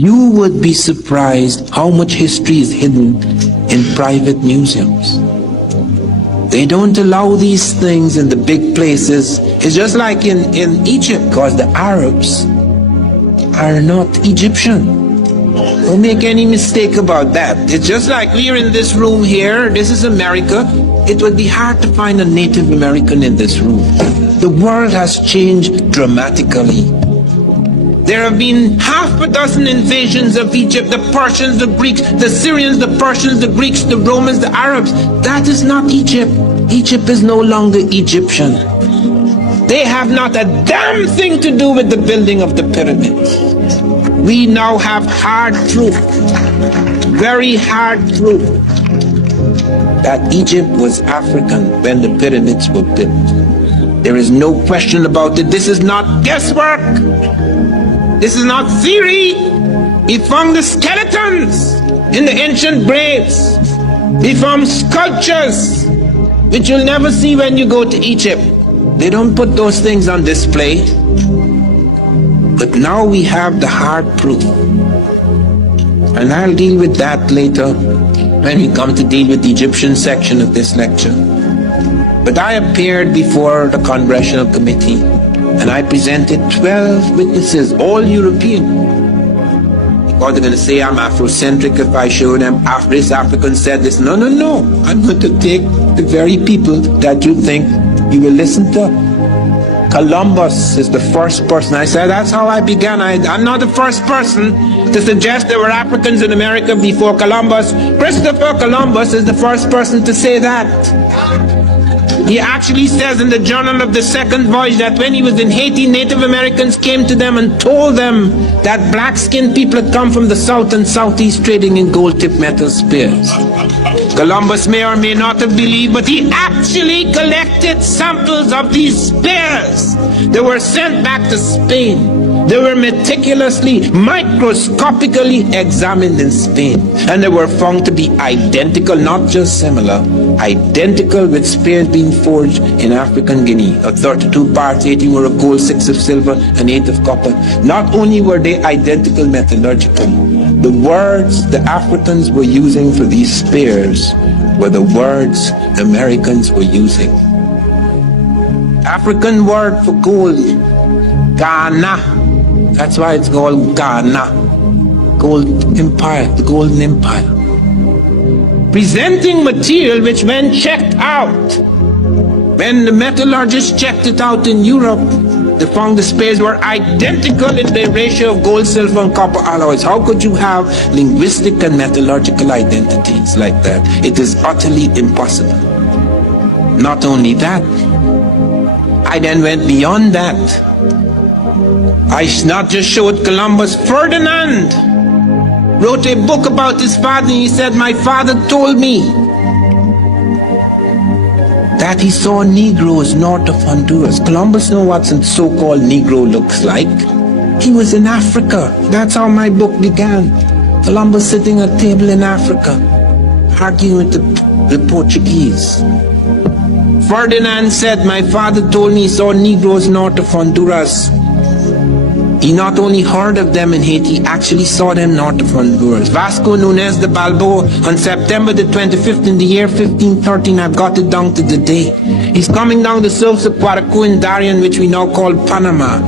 You would be surprised how much history is hidden in private museums. They don't allow these things in the big places. It's just like in Egypt, because the Arabs are not Egyptian. Don't make any mistake about that. It's just like we're in this room here. This is America. It would be hard to find a Native American in this room. The world has changed dramatically. There have been half a dozen invasions of Egypt, the Persians, the Greeks, the Syrians, the Persians, the Greeks, the Romans, the Arabs. That is not Egypt. Egypt is no longer Egyptian. They have not a damn thing to do with the building of the pyramids. We now have hard truth, very hard truth, that Egypt was African when the pyramids were built. There is no question about it. This is not guesswork. This is not theory. We found the skeletons in the ancient graves. We found sculptures, which you'll never see when you go to Egypt. They don't put those things on display. But now we have the hard proof. And I'll deal with that later when we come to deal with the Egyptian section of this lecture. But I appeared before the Congressional Committee and I presented 12 witnesses, all European. Or they're going to say I'm Afrocentric if I show them this African said this. No, no, no. I'm going to take the very people that you think you will listen to. Columbus is the first person. I said that's how I began. I'm not the first person to suggest there were Africans in America before Columbus. Christopher Columbus is the first person to say that. He actually says in the Journal of the Second Voyage that when he was in Haiti, Native Americans came to them and told them that black-skinned people had come from the south and southeast trading in gold-tipped metal spears. Columbus may or may not have believed, but he actually collected samples of these spears. They were sent back to Spain. They were meticulously, microscopically examined in Spain, and they were found to be identical, not just similar, identical with spears being forged in African Guinea, of 32 parts, 18 were of gold, 6 of silver, and 8 of copper. Not only were they identical metallurgically, the words the Africans were using for these spears were the words the Americans were using. African word for gold, Ghana. That's why it's called Ghana. Gold Empire, the Golden Empire. Presenting material which when checked out, when the metallurgists checked it out in Europe, they found the spears were identical in their ratio of gold, silver, and copper alloys. How could you have linguistic and metallurgical identities like that? It is utterly impossible. Not only that, I then went beyond that. I not just showed Columbus. Ferdinand wrote a book about his father, and he said, my father told me that he saw Negroes north of Honduras. Columbus knew what a so-called Negro looks like. He was in Africa. That's how my book began. Columbus sitting at a table in Africa, arguing with the Portuguese. Ferdinand said, my father told me he saw Negroes north of Honduras. He not only heard of them in Haiti, he actually saw them north of Honduras. Vasco Nunez de Balboa, on September the 25th in the year 1513, I've got it down to the day. He's coming down the slopes of Paracu in Darien, which we now call Panama.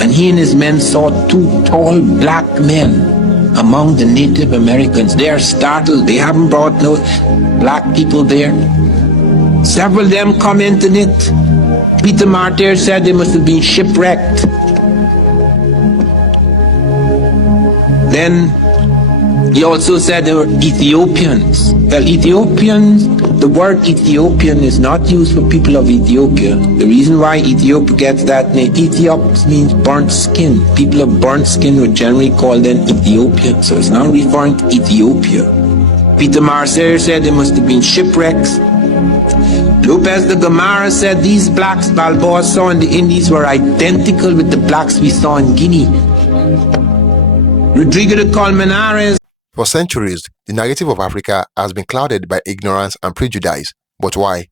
And he and his men saw 2 tall black men among the Native Americans. They are startled. They haven't brought no black people there. Several of them commented it. Peter Martyr said they must have been shipwrecked. Then he also said they were Ethiopians. Well, Ethiopians, the word Ethiopian is not used for people of Ethiopia. The reason why Ethiopia gets that name, Ethiops means burnt skin. People of burnt skin were generally called then Ethiopian. So it's now referring to Ethiopia. Peter Martyr said they must have been shipwrecks. Lopez de Gomara said these blacks Balboa saw in the Indies were identical with the blacks we saw in Guinea. Rodrigo de Colmenares. For centuries, the narrative of Africa has been clouded by ignorance and prejudice. But why?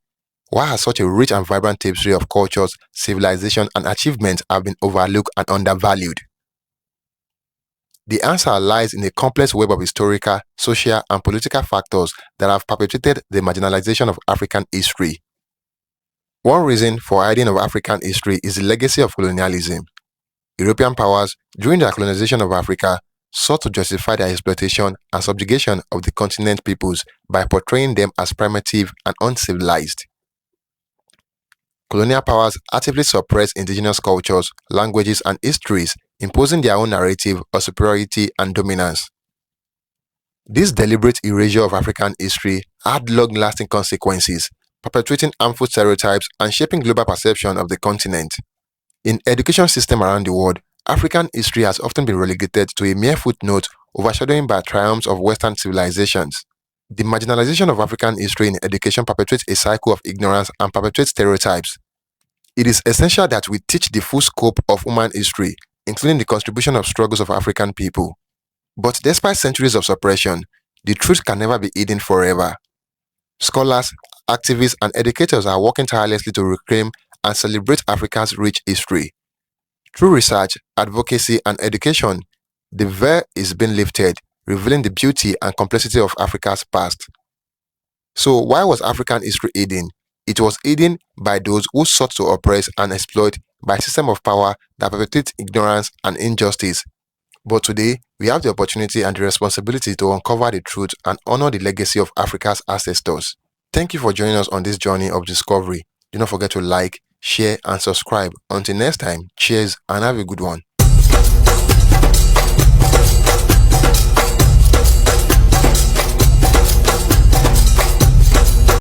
Why has such a rich and vibrant tapestry of cultures, civilization, and achievements have been overlooked and undervalued? The answer lies in a complex web of historical, social, and political factors that have perpetuated the marginalization of African history. One reason for hiding of African history is the legacy of colonialism. European powers, during their colonization of Africa, sought to justify their exploitation and subjugation of the continent peoples by portraying them as primitive and uncivilized. Colonial powers actively suppressed indigenous cultures, languages, and histories, imposing their own narrative of superiority and dominance. This deliberate erasure of African history had long-lasting consequences, perpetuating harmful stereotypes and shaping global perception of the continent. In education systems around the world, African history has often been relegated to a mere footnote, overshadowing by triumphs of Western civilizations. The marginalization of African history in education perpetuates a cycle of ignorance and perpetuates stereotypes. It is essential that we teach the full scope of human history, including the contribution of struggles of African people. But despite centuries of suppression, the truth can never be hidden forever. Scholars, activists, and educators are working tirelessly to reclaim and celebrate Africa's rich history. Through research, advocacy, and education, the veil is being lifted, revealing the beauty and complexity of Africa's past. So why was African history hidden? It was hidden by those who sought to oppress and exploit by a system of power that perpetuates ignorance and injustice. But today, we have the opportunity and the responsibility to uncover the truth and honor the legacy of Africa's ancestors. Thank you for joining us on this journey of discovery. Do not forget to like, share, and subscribe. Until next time, cheers and have a good one.